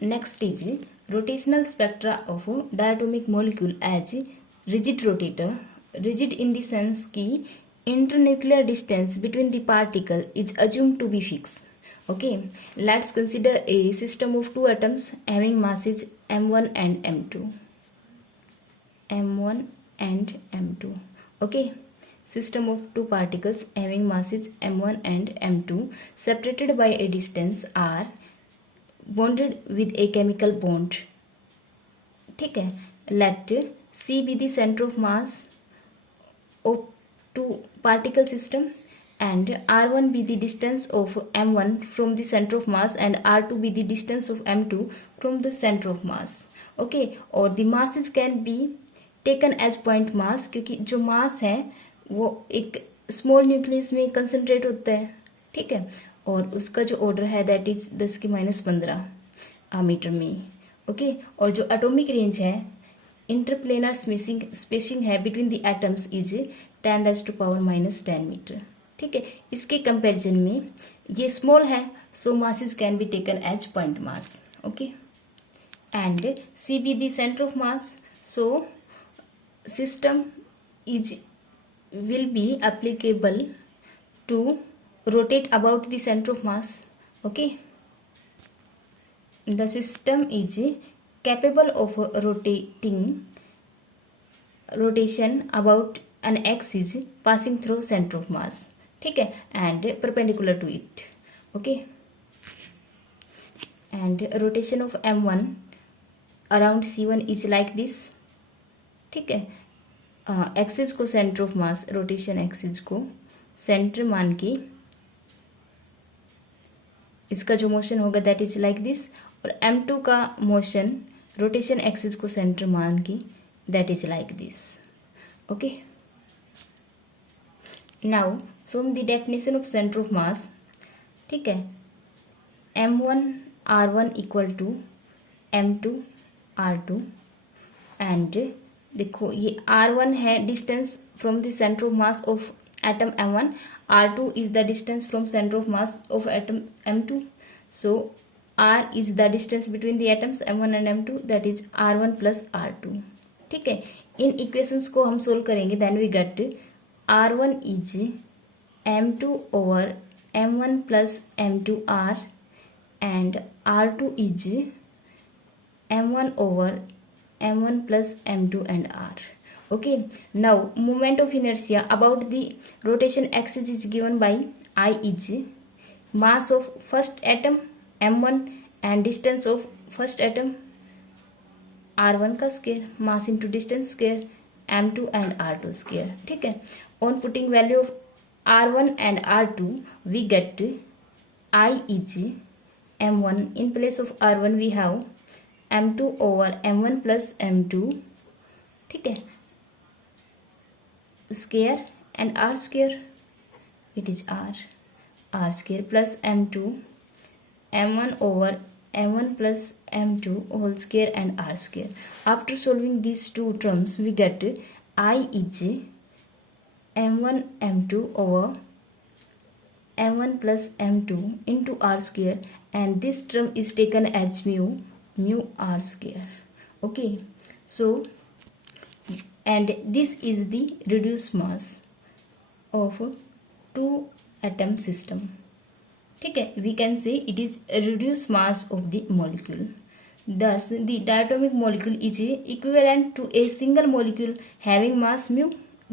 Next is rotational spectra of diatomic molecule as rigid rotator. Rigid in the sense कि internuclear distance between the particle is assumed to be fixed. Okay, let's consider a system of two atoms having masses m1 and m2. m1 and m2. Okay, system of two particles having masses m1 and m2 separated by a distance r, bonded with a chemical bond. ठीक है, let C be the center of mass of two particle system and r1 be the distance of m1 from the center of mass and r2 be the distance of m2 from the center of mass. Okay, और the masses can be taken as point mass क्योंकि जो मास है वो एक small nucleus में concentrate होता है. ठीक है, और उसका जो ऑर्डर है दैट इज 10⁻15 मीटर में. ओके, और जो एटॉमिक रेंज है इंटरप्लेनर स्पेसिंग है between the atoms is 10⁻10 metre. ठीक है, इसके कंपैरिजन में ये स्मॉल है so masses can be taken as point mass. Okay, and C be the centre of mass so system is will be applicable to rotate about the center of mass. Okay, the system is capable of rotation about an axis passing through center of mass. ठीक है, and perpendicular to it. Okay, and rotation of m1 around c1 is like this. ठीक है, axis को centre of mass, rotation axis को centre मान के इसका जो मोशन होगा दैट इज लाइक दिस, और m2 का मोशन रोटेशन एक्सिस को सेंटर मान के that is like this. Okay, now from the definition of centre of मास, ठीक है, m1 r1 equal to m2 r2 and देखो ये r1 है distance from the centre of mass of atom m1, r2 is the distance from centre of mass of atom m2, so r is the distance between the atoms m1 and m2 that is r1 plus r2. ठीक है, इन equations को हम solve करेंगे then we get r1 is m2 over m1 plus m2 r and r2 is m1 over m1 plus m2 and r. Okay, now moment of inertia about the rotation axis is given by I is mass of first atom m1 and distance of first atom r1 का square, mass into distance square m2 and r2 square. ठीक है, on putting value of r1 and r2 we get I is m1 in place of r1 we have m2 over m1 plus m2. ठीक है, square and r square it is r square plus m2 m1 over m1 plus m2 whole square and r square. After solving these two terms we get I is m1 m2 over m1 plus m2 into r square and this term is taken as mu r square. Okay, so and this is the reduced mass of two atom system. ठीक है, we can say it is a reduced mass of the molecule. Thus the diatomic molecule is equivalent to a single molecule having mass mu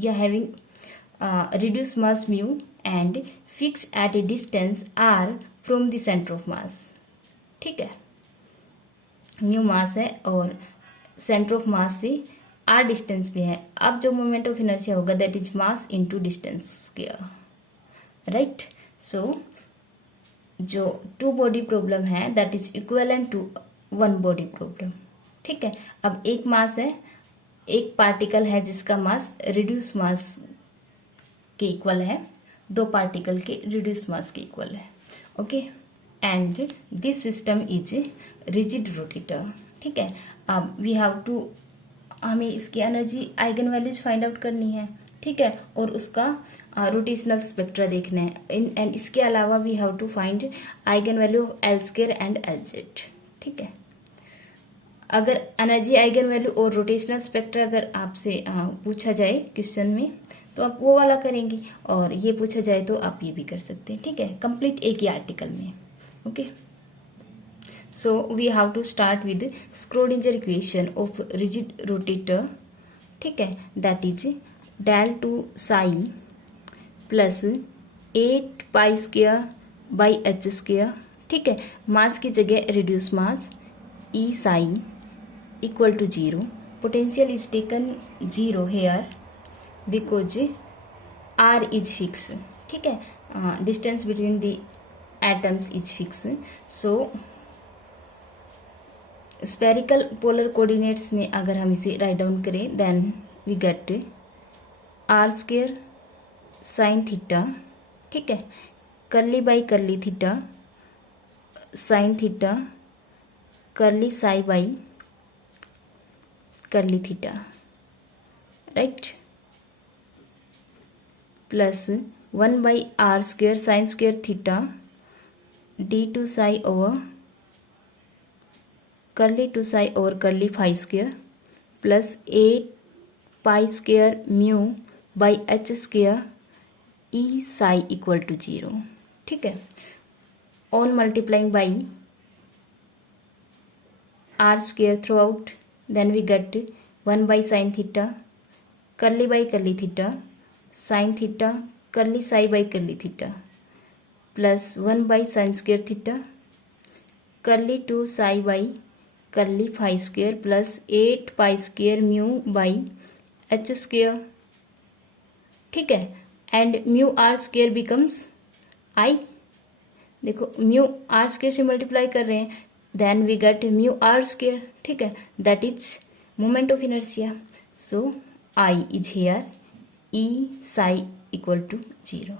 या having reduced mass mu and fixed at a distance r from the center of mass. ठीक है, mu मास है और centre of मास से are distance पे है. अब जो मोमेंट ऑफ इनर्शिया होगा that is mass into distance square. Right, so जो टू बॉडी प्रॉब्लम है that is equivalent to one body problem. ठीक है, अब एक मास है, एक पार्टिकल है जिसका मास रिड्यूस मास के इक्वल है, दो पार्टिकल के रिड्यूस मास के इक्वल है. Okay, and this system is rigid rotator. ठीक है, अब वी हैव टू, हमें इसकी energy eigen values find out करनी है. ठीक है, और उसका रोटेशनल स्पेक्ट्रा देखना है. एंड इसके अलावा we have to find eigen value of L square and L z. ठीक है, अगर एनर्जी आइगन वैल्यू और रोटेशनल स्पेक्ट्रा अगर आपसे पूछा जाए क्वेश्चन में तो आप वो वाला करेंगे, और ये पूछा जाए तो आप ये भी कर सकते हैं, ठीक है, कंप्लीट एक ही आर्टिकल में। Okay, so we have to start with Schrodinger equation of rigid rotator, ठीक है, that is del two psi plus 8 pi square by H square, ठीक है, मास की जगह reduce mass E psi equal to 0, potential is taken 0 here because r is fix, ठीक है, distance between the atoms is fix. So spherical polar coordinates में अगर हम इसे राइट डाउन करें then we get r square sine theta, ठीक है, curly by curly theta sine theta curly psi by curly theta, right, plus 1 by r square sine square theta d two psi over curly two psi over curly phi square plus 8 pi square mu by h square E psi equal to 0, ठीक है, on multiplying by r square throughout, then we get 1 by sine theta curly by curly theta sine theta curly psi by curly theta plus 1 by sine square theta curly two psi by curly phi square plus 8 pi square mu by h square, ठीक है, and mu r square becomes I, देखो mu r square से multiply कर रहे हैं, then we get mu r square, ठीक है, that is moment of inertia. So I is here E psi equal to 0,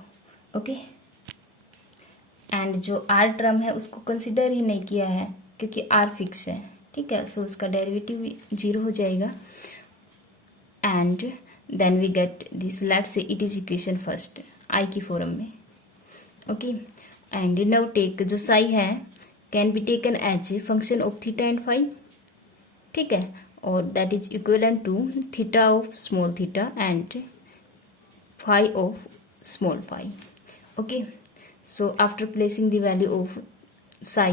okay, and जो are term है उसको कंसिडर ही नहीं किया है क्योंकि आर फिक्स है, ठीक है, सो उसका डेरिवेटिव भी 0 हो जाएगा, and then we get this, let's say it is equation first I की फॉर्म में, ओके, एंड नाउ टेक जो साई है can be taken as a function of theta and phi, ठीक है, और that is equivalent to theta of small theta and phi of small phi, okay, so after placing the value of psi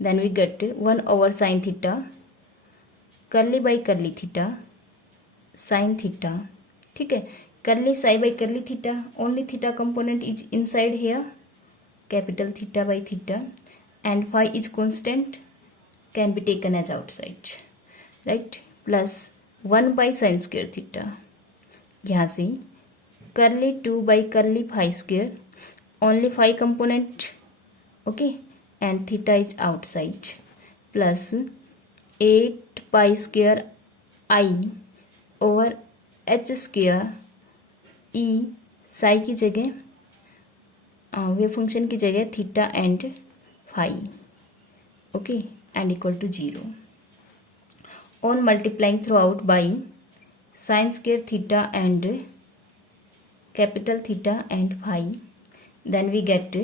then we get 1 over sin theta curly by curly theta sin theta, ठीक है, curly psi by curly theta, only theta component is inside here, capital theta by theta, and phi is constant, can be taken as outside, right, plus 1 by sin square theta, यहाँ से curly 2 by curly phi square, only phi component, okay, and theta is outside, plus 8 pi square I over h square e psi की जगह wave function की जगह theta and phi, okay, and equal to 0, on multiplying throughout by sine square theta and capital theta and phi, then we get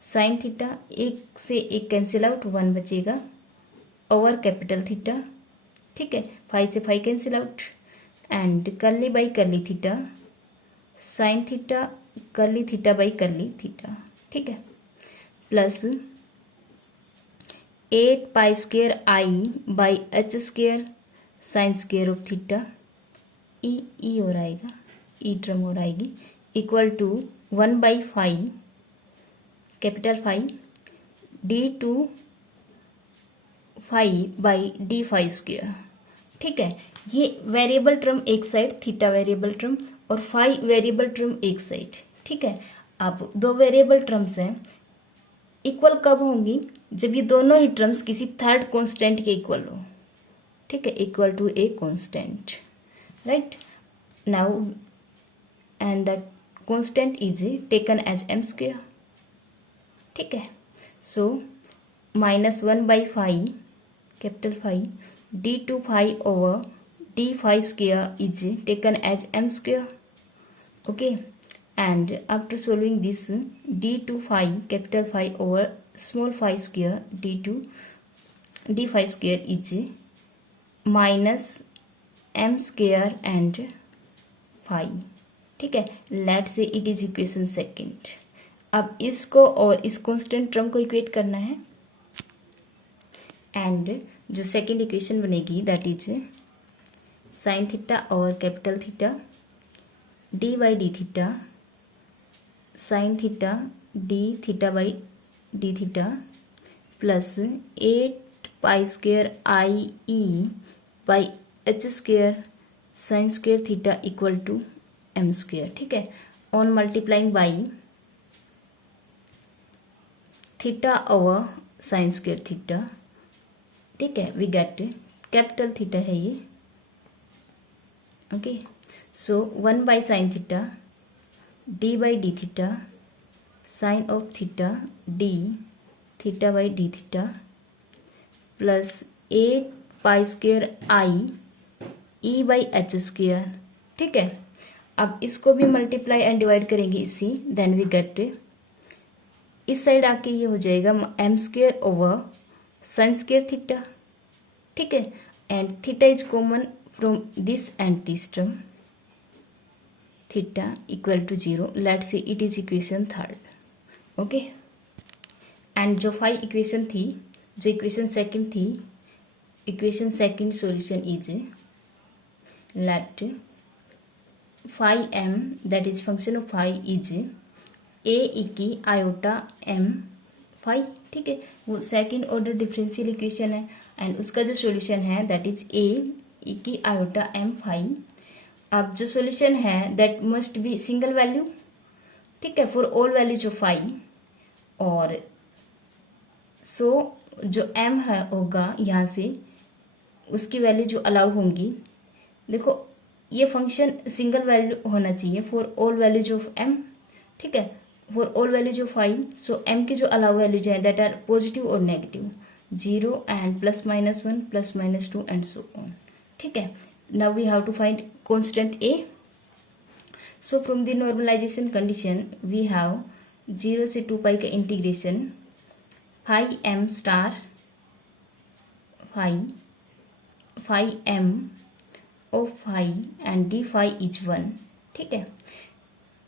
sine theta, एक से एक cancel out, 1 बचेगा over capital theta, ठीक है, phi से phi cancel out, and curly by curly theta sine theta curly theta by curly theta, ठीक है, plus 8 pi square I by h square sine square of theta E और आएगा, E term और आएगी, equal to 1 by phi capital phi d two phi by d phi square, ठीक है, ये variable term एक साइड, थीटा वेरिएबल टर्म और phi variable term एक साइड, ठीक है, अब दो वेरिएबल टर्म्स हैं, इक्वल कब होंगी, जब ये दोनों ही टर्म्स किसी थर्ड कांस्टेंट के इक्वल हो, ठीक है, equal to a constant, right, now and that constant is taken as m square, ठीक है, so -1 by phi capital phi d two phi over D phi square is taken as m square, okay, and after solving this d two phi capital phi over small phi square d two d phi square is minus m square and phi. ठीक है, late say it is equation second. अब इसको और इस constant term को equate करना है and जो सेकंड इक्वेशन बनेगी दैट इज साइन थीटा और capital theta d by d theta sine theta d theta by d theta plus 8 pi square I E by h square sine square theta equal to m square. ठीक है, on multiplying by theta over sine square theta. ठीक है, we get capital theta है ये। Okay, so 1 by sine theta d by d theta sine of theta d theta by d theta plus 8 pi square I E by h square. ठीक है, अब इसको भी multiply and divide करेंगे इसी, then we get इस side आके ये हो जाएगा m square over sine square theta. ठीक है, and theta is common from this and this term, theta equal to 0। Let say it is equation third. Okay, and जो फाई इक्वेशन थी, जो इक्वेशन सेकंड थी, equation second solution is let phi m that is function of phi is A e की iota M phi. ठीक है, वो second order differential equation है and उसका जो सॉल्यूशन है दैट इज ए ई की आयोटा एम फाई। अब जो सॉल्यूशन है that must be single value. ठीक है, for all values of phi, और सो जो एम है होगा यहाँ से उसकी वैल्यू जो अलाउ होंगी, देखो ये फंक्शन सिंगल वैल्यू होना चाहिए for all values of m. ठीक है, for all values of phi, so m की जो अलाउ वैल्यूज है दैट आर पॉजिटिव और negative, 0 and +-1 +-2 and so on. ठीक है, now we have to find constant a. So from the normalization condition we have 0 से 2 pi का integration phi m star phi m of phi and d phi is 1। ठीक है,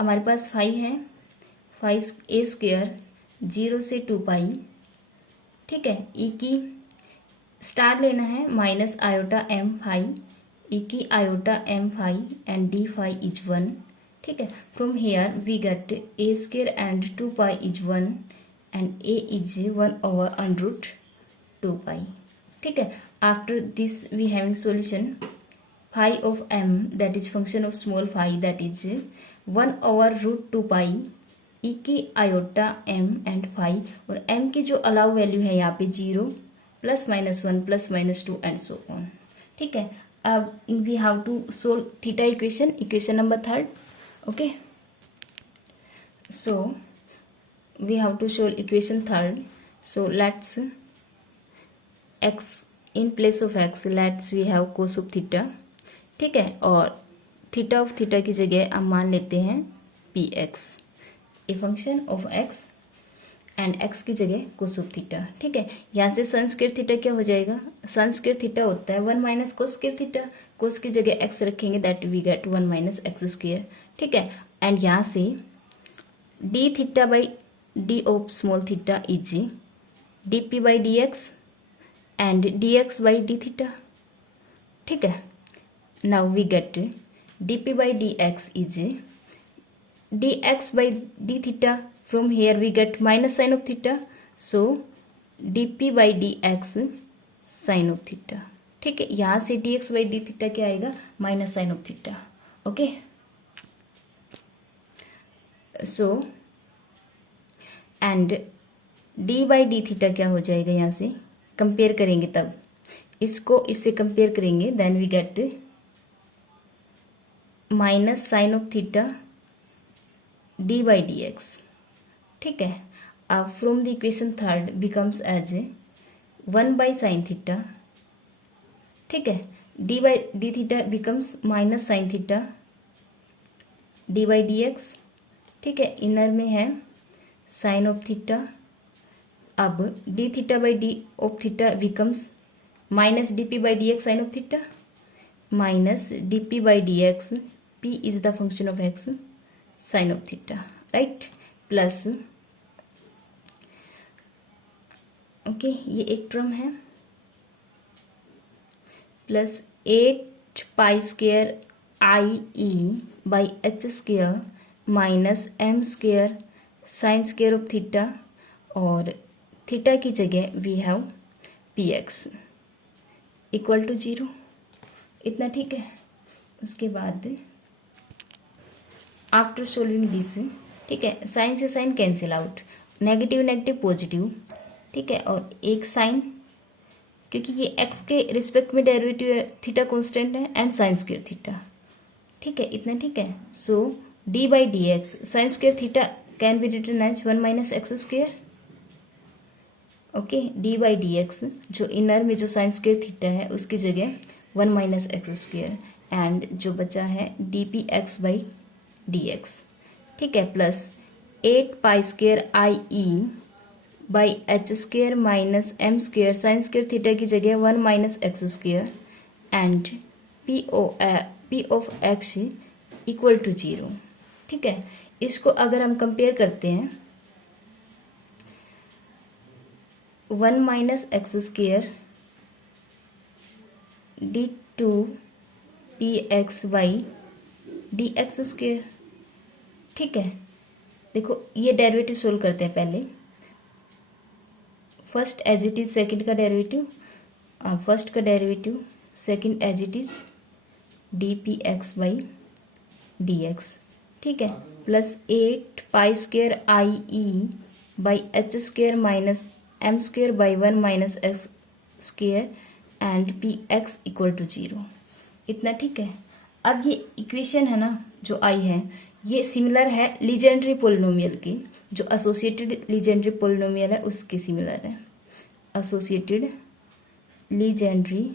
हमारे पास phi है, phi ए square 0 से 2 pi. ठीक है, ई की स्टार लेना है minus iota M phi, e की iota M phi and d phi is 1। ठीक है, from here we get a square and 2 pi is 1 and a is 1 over under 2 pi. ठीक है, after this we having solution phi of m that is function of small phi that is 1 over root 2 pi e की iota m and phi, और m की जो allow value है यहाँ पे 0 +-1 +-2 and so on. ठीक है, अब we have to solve theta equation number third. Okay, so we have to solve equation third. So let's x in place of x let's we have cos of theta. ठीक है, और theta of theta की जगह हम मान लेते हैं P x, A function of x and x की जगह कोस ऑफ थीटा। ठीक है, यहाँ से साइन स्क्वायर थीटा क्या हो जाएगा, साइन स्क्वायर थीटा होता है 1 minus cos square theta, cos की जगह एक्स रखेंगे that we get 1 minus x square. ठीक है, एंड यहाँ से d theta by d of small theta is d p by d x and d x by d theta. ठीक है, now we get dp by dx is dx by d theta. From here we get minus sin of theta, so dp by dx sin of theta. ठीक है, यहाँ से dx by d theta क्या आएगा, minus sin of theta. Okay, so and d by d theta क्या हो जाएगा, यहाँ से कंपेयर करेंगे तब इसको इससे कंपेयर करेंगे, then we get minus sine of theta d by d x. ठीक है, अब from the equation third becomes as 1 by sine theta. ठीक है, d by d theta becomes minus sine theta d by d x. ठीक है, inner में है sine of theta, अब d theta by d of theta becomes minus d p by d x sine of theta, minus d p by d x, p is the function of x sine of theta, right, plus okay ये एक term है, plus 8 pi square I E by h square minus m square sine square of theta, और theta की जगह we have p x equal to 0। इतना ठीक है। उसके बाद आफ्टर सोल्विंग दिस, ठीक है, साइन से sine cancel out, negative negative positive, ठीक है, और एक साइन, क्योंकि ये x के रिस्पेक्ट में डेरिवेटिव है, थीटा कांस्टेंट है, एंड साइन स्क्वायर थीटा, ठीक है, इतना ठीक है। So d by d x sine square theta can be written as 1 minus x square, okay, d by d x जो इनर में जो साइन स्क्वायर थीटा है उसकी जगह 1 माइनस एक्स स्क्वायर, एंड जो बचा है d p x by d x, ठीक है, plus 8 pi square I E by H square minus m square sine square theta की जगह 1 minus x square, and p of x equal to 0, ठीक है। इसको अगर हम कंपेयर करते हैं 1 minus x square d two p x by d x square, ठीक है। देखो ये डेरिवेटिव सोल्व करते हैं पहले, first as it is second का डेरिवेटिव, फर्स्ट का derivative second as it is d p x by d x, ठीक है, plus 8 pi square I E by h square minus m square by 1 minus x square, and p x equal to 0। इतना ठीक है। अब ये equation है ना जो आई है, ये सिमिलर है लीजेंड्री पोलिनोमियल की, जो एसोसिएटेड लीजेंड्री पोलिनोमियल है उसके सिमिलर है, एसोसिएटेड लीजेंड्री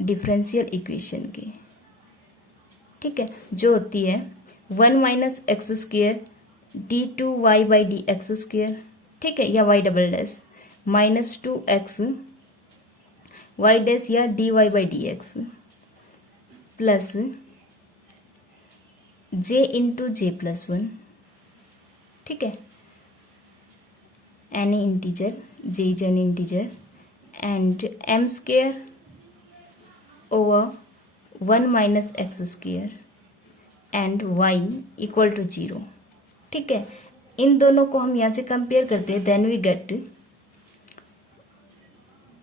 डिफरेंशियल इक्वेशन की, ठीक है, जो होती है 1 minus x square d two y by d x square, ठीक है, या y double dash minus 2x y dash या d y by d x, plus j into J plus 1, ठीक है, any integer, j is an integer, and m square over 1 minus x square and y equal to 0, ठीक है। इन दोनों को हम यहाँ से कंपेयर करते हैं, then we get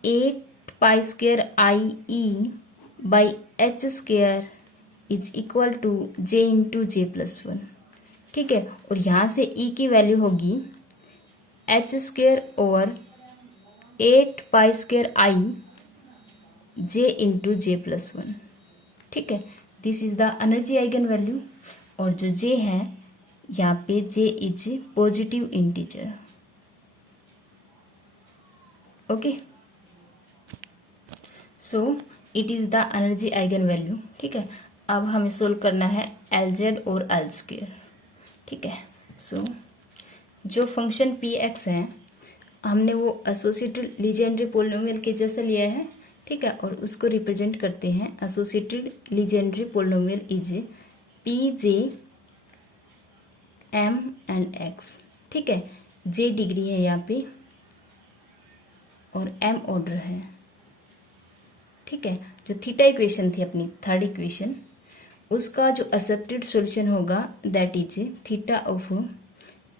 8 pi square I E by h square is equal to j into J plus 1, ठीक है, और यहाँ से ई की वैल्यू होगी h square over 8 pi square I J into J plus 1, ठीक है। This is the energy eigen value, और जो जे है यहाँ पे J is positive integer, okay, so it is the energy eigen value, ठीक है। अब हमें सोल्व करना है LZ और L स्क्वेयर, ठीक है। सो जो फंक्शन पी एक्स है हमने वो एसोसिएटेड लीजेंड्री पोलिनोमियल के जैसा लिया है, ठीक है, और उसको रिप्रेजेंट करते हैं associated Legendre polynomial is p j M and x, ठीक है। जे डिग्री है यहाँ पे और एम ऑर्डर है, ठीक है। जो थीटा इक्वेशन थी अपनी थर्ड इक्वेशन, उसका जो एक्सेप्टेड सॉल्यूशन होगा that is theta of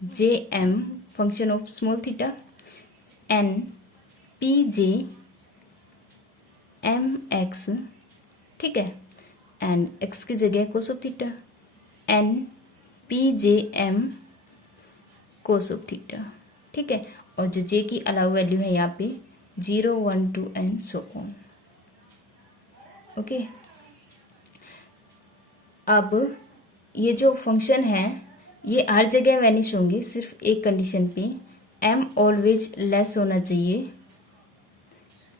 j m function of small theta n p j m x, ठीक है, एंड एक्स की जगह cos of theta n p j m cos of theta, ठीक है, और जो जे की अलाउ वैल्यू है यहाँ पे 0 1 2 एंड सो ऑन, ओके। अब ये जो फंक्शन है ये हर जगह वैनिश होंगे, सिर्फ एक कंडीशन पे, m ऑलवेज लेस होना चाहिए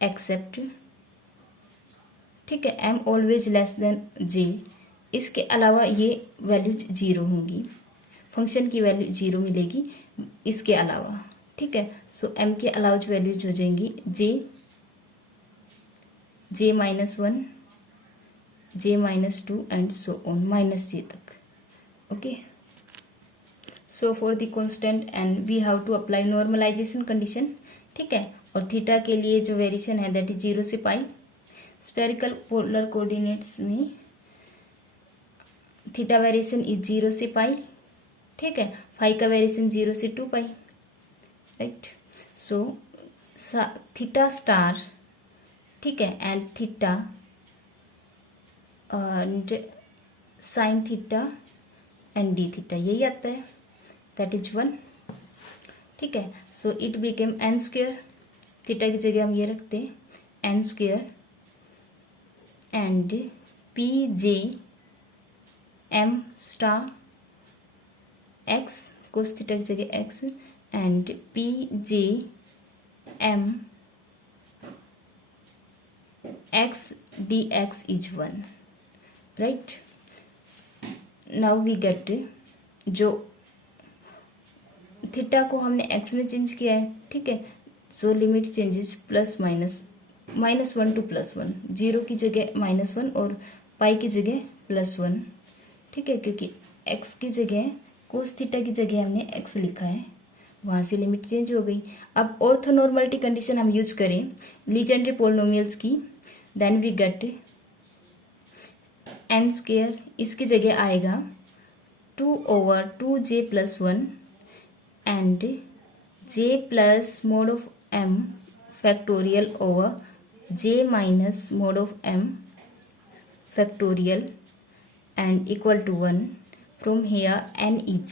एक्सेप्ट, ठीक है, m always less than j, इसके अलावा ये वैल्यूज 0 होंगी, फंक्शन की वैल्यू 0 मिलेगी इसके अलावा, ठीक है। सो m की अलाउड वैल्यूज हो जाएंगी j -1, j -2 and so on -j तक। Okay, so for the constant and we have to apply normalization condition, ठीक है। और थीटा के लिए जो वेरिएशन है दैट इज 0 से पाई। स्फेरिकल पोलर कोऑर्डिनेट्स में थीटा वेरिएशन इज 0 से पाई, ठीक है। फाई का वेरिएशन 0 से 2 pi, right. So theta star, ठीक है, and theta and sine theta and d theta, यही आता है, दैट इज 1, ठीक है। So it became n square, theta की जगह हम ये रखते हैं n square and p j m star x, cos theta की जगह x, and p j m x d x is 1, right. Now we get, जो थीटा को हमने एक्स में चेंज किया है, ठीक है। So limit changes plus minus -1 to +1, 0 की जगह -1 और पाई की जगह +1, ठीक है, क्योंकि एक्स की जगह कोस थीटा की जगह हमने एक्स लिखा है, वहां से लिमिट चेंज हो गई। अब ऑर्थोनॉर्मलिटी कंडीशन हम यूज करें लीजेंड्रे पोलिनोमियल्स की, then we get n square, इसकी जगह आएगा 2/2j + 1 and j plus mod of m factorial over j minus mod of m factorial and equal to 1. From here n is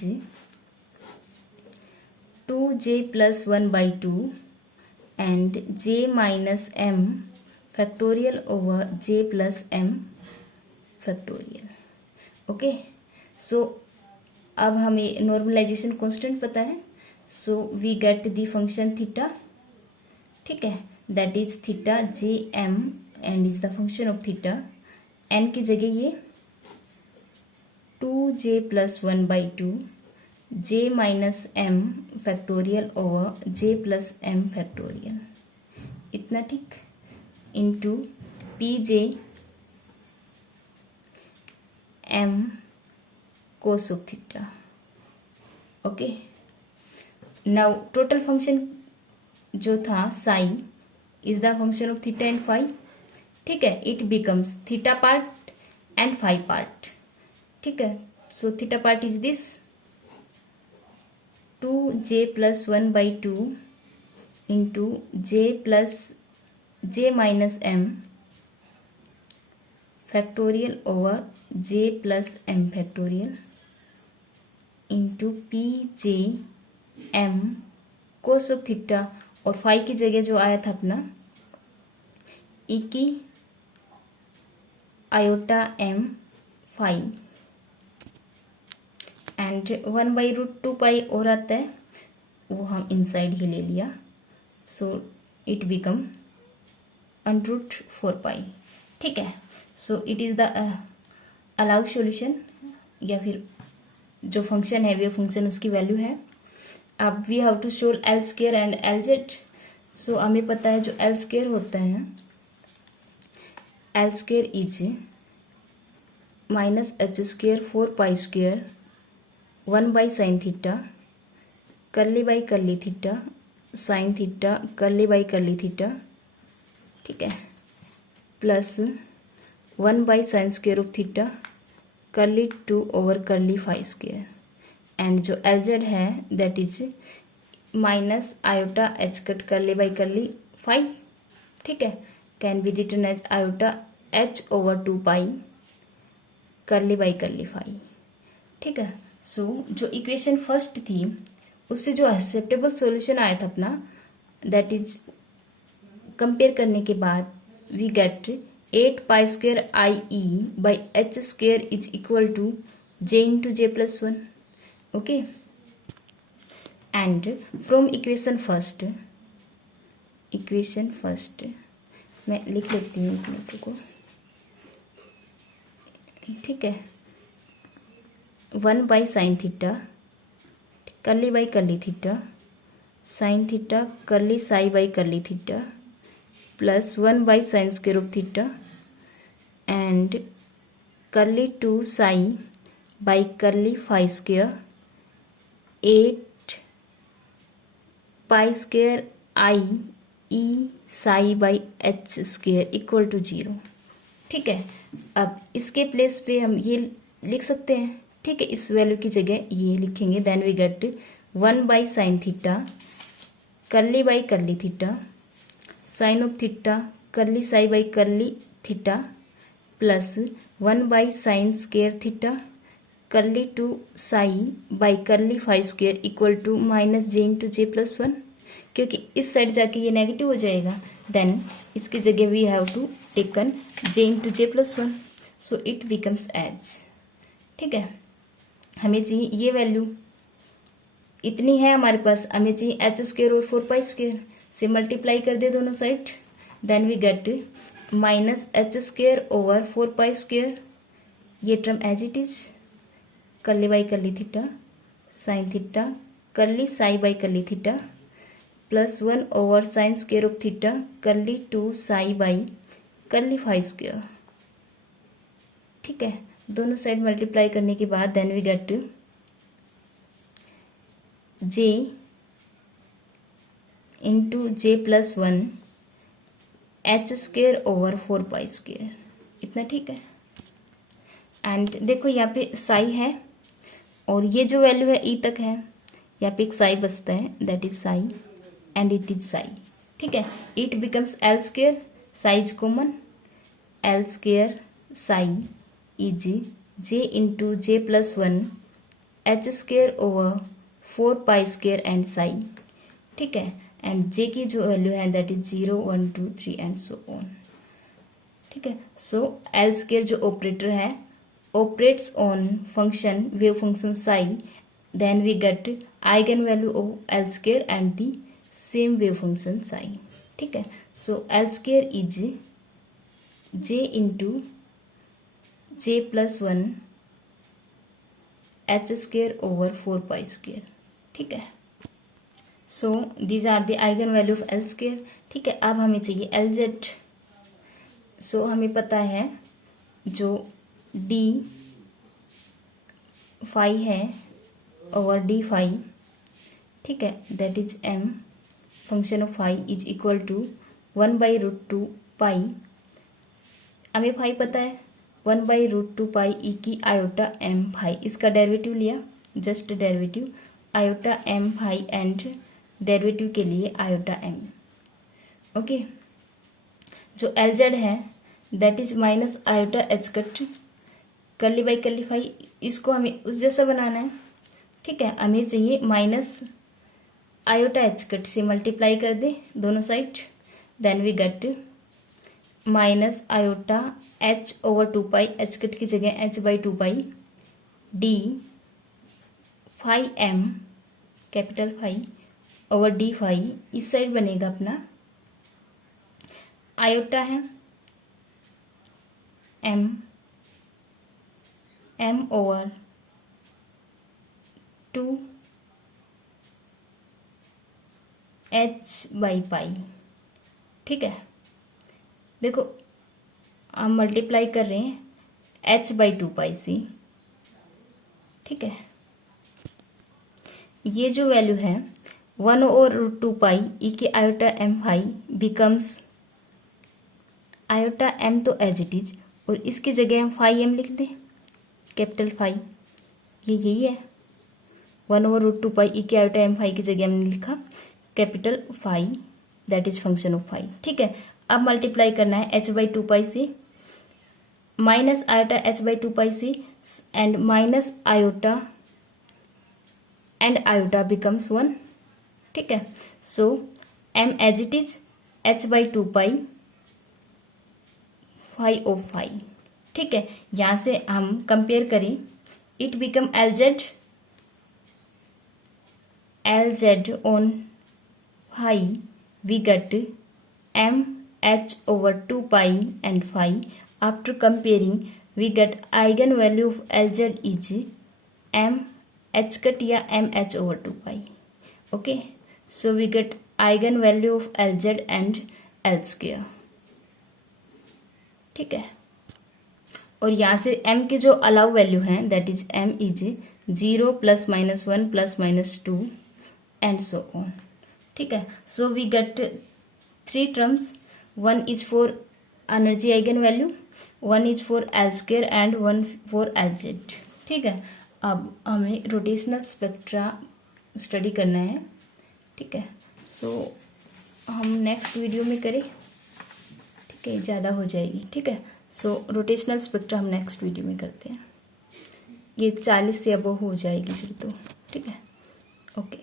2j plus 1 by 2 and j minus m factorial over j plus m factorial. Okay, so अब हमें normalization constant पता है, so we get the function theta, ठीक है, that is theta J M and is the function of theta. N की जगह ये 2j plus 1 by 2 j minus m factorial over j plus m factorial, इतना, ठीक, into p j m cos of theta. Okay, now total function जो था psi is the function of theta and phi, ठीक है। It becomes theta part and phi part, ठीक है। So theta part is this 2j plus 1 by 2 into j minus m factorial over j plus m factorial into p j m cos of theta, और phi की जगह जो आया था अपना ई की आयोटा एम फाई एंड 1/√2 पाई और आता है, वो हम इनसाइड ही ले लिया, सो इट बिकम √4 पाई, ठीक है। So it is the allowed solution, या फिर जो फंक्शन है वो फंक्शन उसकी वैल्यू है। अब we have to solve L square and L Z. So हमें पता है जो एल स्क्वायर होता है, L square is -h² 4 pi square 1 by sin theta curly by curly theta sine theta curly by curly theta, ठीक है, plus 1 by sin square of theta curly 2 over curly phi square, and जो L Z है that is minus iota H cut curly by curly phi, ठीक है, can be written as iota h over 2 pi curly by curly phi, ठीक है। सो जो equation first थी उससे जो एक्सेप्टेबल सॉल्यूशन आया था अपना, दैट इज कंपेयर करने के बाद we get 8 pi square I E by H square is equal to j into J plus 1, okay. And from equation first मैं लिख लेती हूँ एक मिनट को, ठीक है, 1 by sin theta curly by curly theta sine theta curly psi by curly theta plus 1 by sine square of theta and curly 2 psi by curly phi square 8 pi square I E psi by H square equal to 0। ठीक है, अब इसके place पे हम ये लिख सकते हैं। ठीक है, इस वैल्यू की जगह ये लिखेंगे। Then we get 1 by sine theta curly by curly theta sine of theta curly psi by curly theta plus 1 by sine square theta curly 2 psi by curly phi square equal to minus J into J plus 1, क्योंकि इस side जाके ये negative हो जाएगा। Then इसकी जगह we have to taken J into J plus 1, so it becomes as. ठीक है, हमें चाहिए ये वैल्यू इतनी है हमारे पास, हमें चाहिए एच स्क्वायर और 4 पाई स्क्वायर से मल्टीप्लाई कर दे दोनों side. Then we get minus h square over 4 pi square, ये term as it is curly by curly theta sine theta curly psi by curly theta plus 1 over sine square of theta curly 2 psi by curly phi square. ठीक है, दोनों side multiply करने के बाद then we get J into J plus 1 h square over 4 pi square, इतना। ठीक है, and देखो यहाँ पे साई है और ये जो वैल्यू है ई तक है, यहाँ पे एक साई बचता है, that is Sai and it is Sai. ठीक है, it becomes L square, Sai is common, L square Sai is J into J plus 1 h square over 4 pi square and Sai. ठीक है, एंड जे की जो वैल्यू है that is 0 1 2 3 and so on. ठीक है, so L square जो ऑपरेटर है operates on function wave function psi, then we get eigenvalue of L square and the same wave function psi. ठीक है, so L square is J into J plus 1 H square over 4 pi square. ठीक है, so these are the eigenvalue of L square. ठीक है, अब हमें चाहिए LZ. so हमें पता है जो डी फाई है ओवर डी फाई, ठीक है, that is M function of phi is equal to 1 by root 2 pi. हमें फाई पता है 1 बाई रूट 2 पाई ई की आयोटा एम फाई, इसका डेरिवेटिव लिया, just derivative iota M phi and derivative के लिए आयोटा एम। ओके, जो L Z है that is minus iota H cut curly by curly phi, इसको हमें उस जैसा बनाना है। ठीक है, हमें चाहिए माइनस आयोटा एच कट से मल्टीप्लाई कर दे दोनों side, then we get minus iota H over 2 pi, H cut की जगह H by 2 pi D phi M capital phi over D phi, इस साइड बनेगा अपना आयोटा है M over 2 H by pi. ठीक है, देखो हम मल्टीप्लाई कर रहे हैं एच बाई 2 पाई से। ठीक है, ये जो वैल्यू है 1 ओवर रूट 2 पाई ई के iota M phi becomes iota M तो एज इट इज, और इसकी जगह हम फाई एम लिख दें कैपिटल फाई, ये यही है 1 ओवर रूट 2 पाई ई के आयोटा एम फाई की जगह हमने लिखा capital phi, that is function of phi. ठीक है, अब मल्टीप्लाई करना है एच बाई 2 पाई से minus iota h by 2 pi से and minus iota and iota becomes 1। ठीक है, so M as it is h by 2 pi phi of phi. ठीक है, यहां से हम कंपेयर करें, it become L Z on phi we get M h over 2 pi and phi. After comparing we get eigen value of L Z is M h cut या M h over 2 pi. Okay, So we get eigenvalue of Lz and L square. ठीक है, और यहाँ से m के जो allow value हैं that is m is 0 plus minus 1 plus minus 2 and so on. ठीक है, so we get 3 terms. One is for energy eigen value, one is for L square and one for L Z. ठीक है, अब हमें rotational spectra study करना है. ठीक है, सो हम नेक्स्ट वीडियो में करें. ठीक है, ज़्यादा हो जाएगी. ठीक है, सो रोटेशनल स्पेक्ट्रा हम नेक्स्ट वीडियो में करते हैं. ये 40 से अबव हो जाएगी फिर तो. ठीक है, ओके.